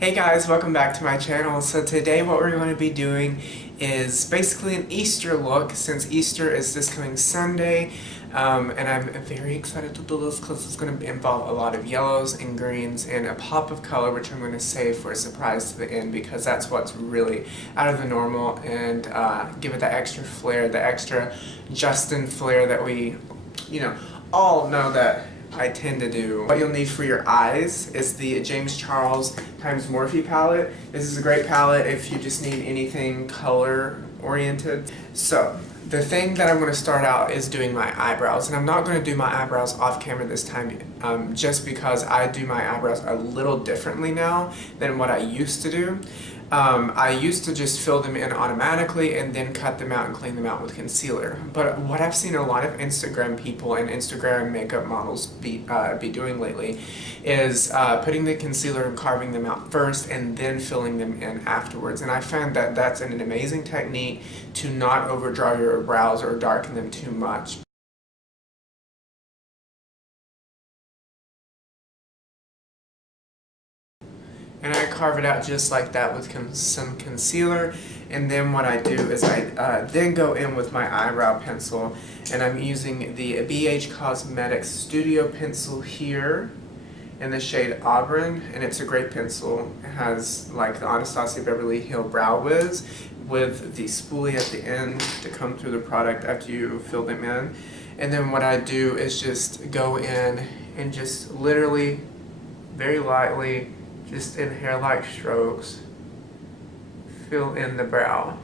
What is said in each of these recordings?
Hey guys, welcome back to my channel. So today what we're going to be doing is basically an Easter look, since Easter is this coming Sunday. And I'm very excited to do this because it's going to involve a lot of yellows and greens and a pop of color, which I'm going to save for a surprise to the end because that's what's really out of the normal, and give it that extra flair, the extra Justin flair that we, all know that I tend to do. What you'll need for your eyes is the James Charles times Morphe palette. This is a great palette if you just need anything color oriented. So the thing that I'm going to start out is doing my eyebrows, and I'm not going to do my eyebrows off camera this time, just because I do my eyebrows a little differently now than what I used to do. I used to just fill them in automatically and then cut them out and clean them out with concealer. But what I've seen a lot of Instagram people and Instagram makeup models be doing lately is putting the concealer and carving them out first and then filling them in afterwards. And I find that that's an amazing technique to not overdraw your brows or darken them too much. And I carve it out just like that with some concealer, and then what I do is I then go in with my eyebrow pencil, and I'm using the BH Cosmetics Studio Pencil here in the shade Auburn, and it's a great pencil. It has like the Anastasia Beverly Hill Brow Wiz with the spoolie at the end to come through the product after you fill them in. And then what I do is just go in and just literally, very lightly, just in hair-like strokes, fill in the brow.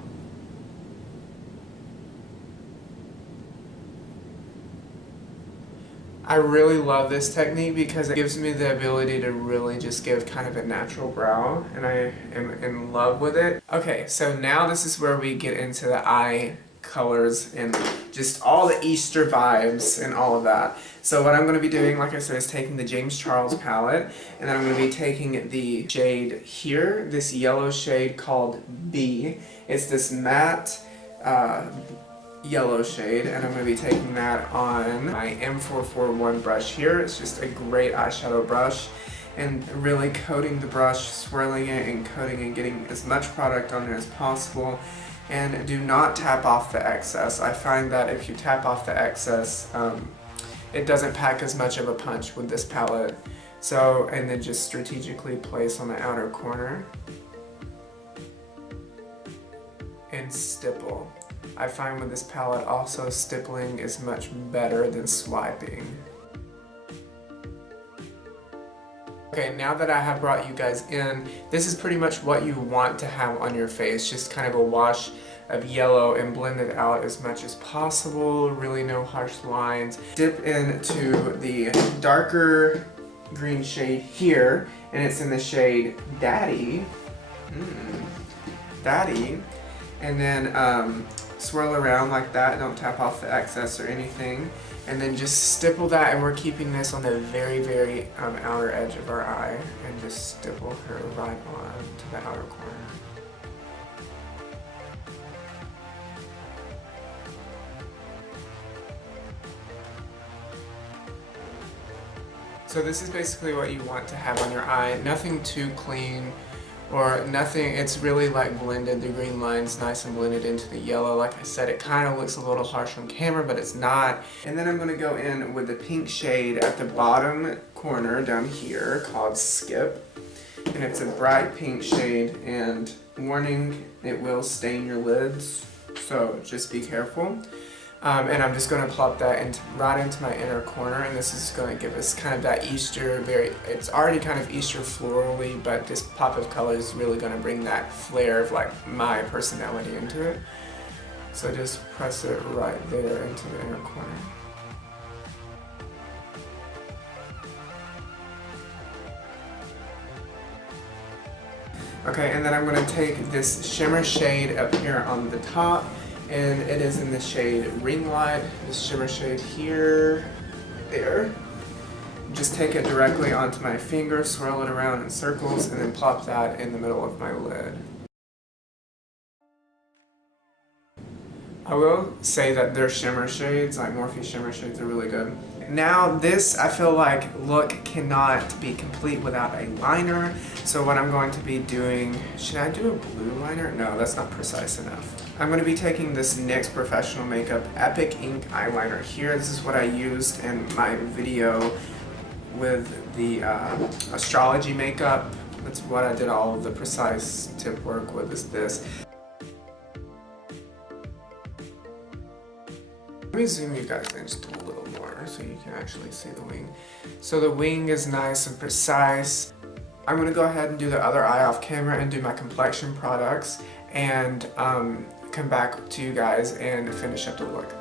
I really love this technique because it gives me the ability to really just give kind of a natural brow, and I am in love with it. Okay, so now this is where we get into the eye colors and just all the Easter vibes and all of that. So what I'm going to be doing, like I said, is taking the James Charles palette, and then I'm going to be taking the shade here, this yellow shade called B. It's this matte yellow shade, and I'm going to be taking that on my M441 brush here. It's just a great eyeshadow brush, and really coating the brush, swirling it and coating and getting as much product on there as possible. And do not tap off the excess. I find that if you tap off the excess, it doesn't pack as much of a punch with this palette. So, and then just strategically place on the outer corner and stipple. I find with this palette also stippling is much better than swiping. Okay, now that I have brought you guys in, this is pretty much what you want to have on your face, just kind of a wash of yellow and blend it out as much as possible, really no harsh lines. Dip into the darker green shade here, and it's in the shade Daddy. Daddy. And then swirl around like that, don't tap off the excess or anything. And then just stipple that, and we're keeping this on the very, very outer edge of our eye, and just stipple her right on to the outer corner. So this is basically what you want to have on your eye. Nothing too clean or nothing, it's really like blended. The green line's nice and blended into the yellow. Like I said, it kind of looks a little harsh on camera, but it's not. And then I'm going to go in with the pink shade at the bottom corner down here called Skip. And it's a bright pink shade, and warning, it will stain your lids, so just be careful. And I'm just going to plop that right into my inner corner, and this is going to give us kind of that Easter, it's already kind of Easter florally, but this pop of color is really going to bring that flair of like my personality into it. So just press it right there into the inner corner. Okay, and then I'm going to take this shimmer shade up here on the top, and it is in the shade Ring Light, this shimmer shade here, there. Just take it directly onto my finger, swirl it around in circles, and then plop that in the middle of my lid. I will say that their shimmer shades, like Morphe shimmer shades, are really good. Now this, I feel like, look cannot be complete without a liner. So what I'm going to be doing, should I do a blue liner? No, that's not precise enough. I'm going to be taking this NYX Professional Makeup Epic Ink Eyeliner here. This is what I used in my video with the astrology makeup. That's what I did all of the precise tip work with, is this. Let me zoom you guys in just a little more so you can actually see the wing. So the wing is nice and precise. I'm going to go ahead and do the other eye off camera and do my complexion products and come back to you guys and finish up the look.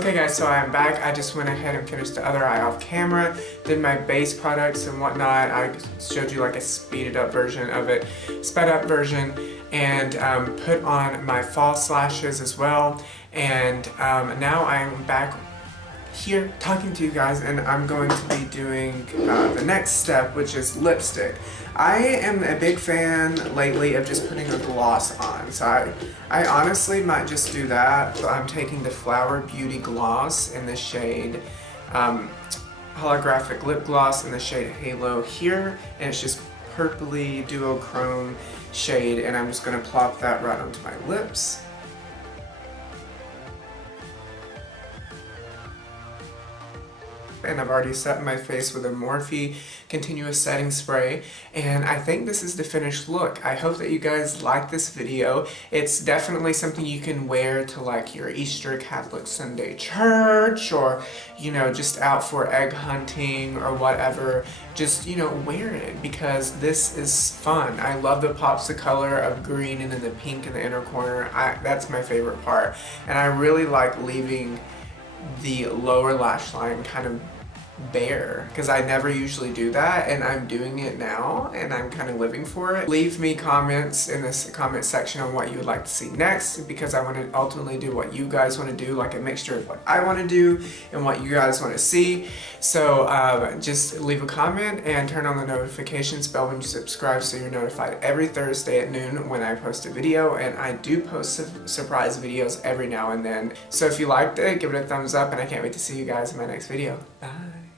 Okay guys, so I'm back. I just went ahead and finished the other eye off camera, did my base products and whatnot. I showed you like a speeded up version of it, sped up version, and put on my false lashes as well. And now I'm back here talking to you guys, and I'm going to be doing the next step, which is lipstick. I am a big fan lately of just putting a gloss on, so I honestly might just do that. So I'm taking the Flower Beauty gloss in the shade holographic lip gloss in the shade Halo here, and it's just purpley duochrome shade, and I'm just going to plop that right onto my lips. And I've already set my face with a Morphe continuous setting spray, and I think this is the finished look. I hope that you guys like this video. It's definitely something you can wear to like your Easter Catholic Sunday church, or you know, just out for egg hunting or whatever. Just, you know, wear it because this is fun. I love the pops of color of green and then the pink in the inner corner. That's my favorite part, and I really like leaving the lower lash line kind of bare, because I never usually do that, and I'm doing it now and I'm kind of living for it. Leave me comments in this comment section on what you would like to see next, because I want to ultimately do what you guys want to do, like a mixture of what I want to do and what you guys want to see. So just leave a comment and turn on the notifications bell when you subscribe so you're notified every Thursday at noon when I post a video, and I do post surprise videos every now and then. So if you liked it, give it a thumbs up, and I can't wait to see you guys in my next video. Bye!